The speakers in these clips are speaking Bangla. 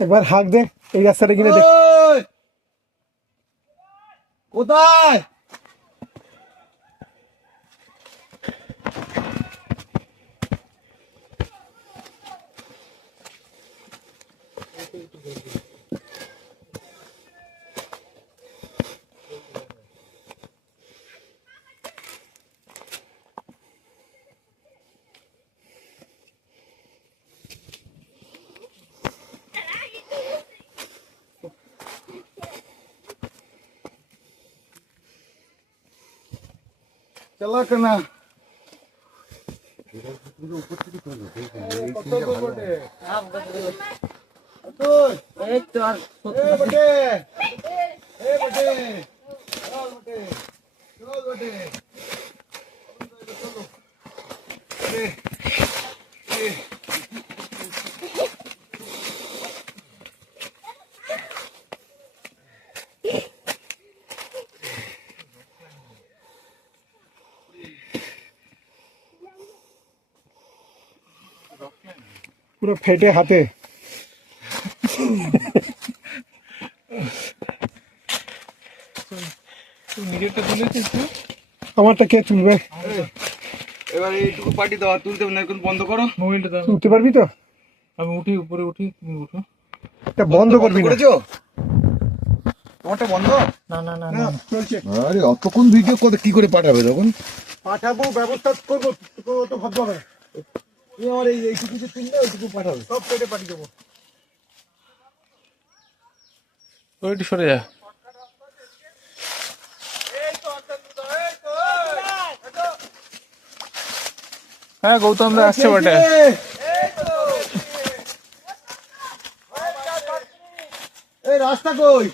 একবার হাঁক দে এই রাস্তাটা কিনে দেখ কোথায়। चला करना পুরো ফেটে হাতে আমারটা কে তুলবে এবার এইটুকু পার্টি দাও তুলতে না এখন বন্ধ করো মোবাইলটা দাও তুলতে পারবি তো আমি উঠি উপরে উঠি তুমি উঠো এটা বন্ধ করবি না তোমারটা বন্ধ না না না না চলছে আরে অতক্ষণ ভিডিও করে কি করে পাঠাবে তখন পাঠাবো ব্যবস্থা করবো তো ভাবতে হবে তুমি আমার এইটুকু যে তুললে ওইটুকু পাঠাবে সব কেটে পাঠিয়ে দেবো ওইটি সরে যা হ্যাঁ গৌতম দা আসছে বটে এই রাস্তা কই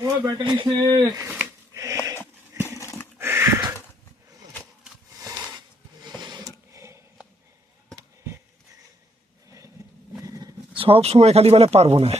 ও ব্যাটারি সে সব সময় খালি বেলা পারবো না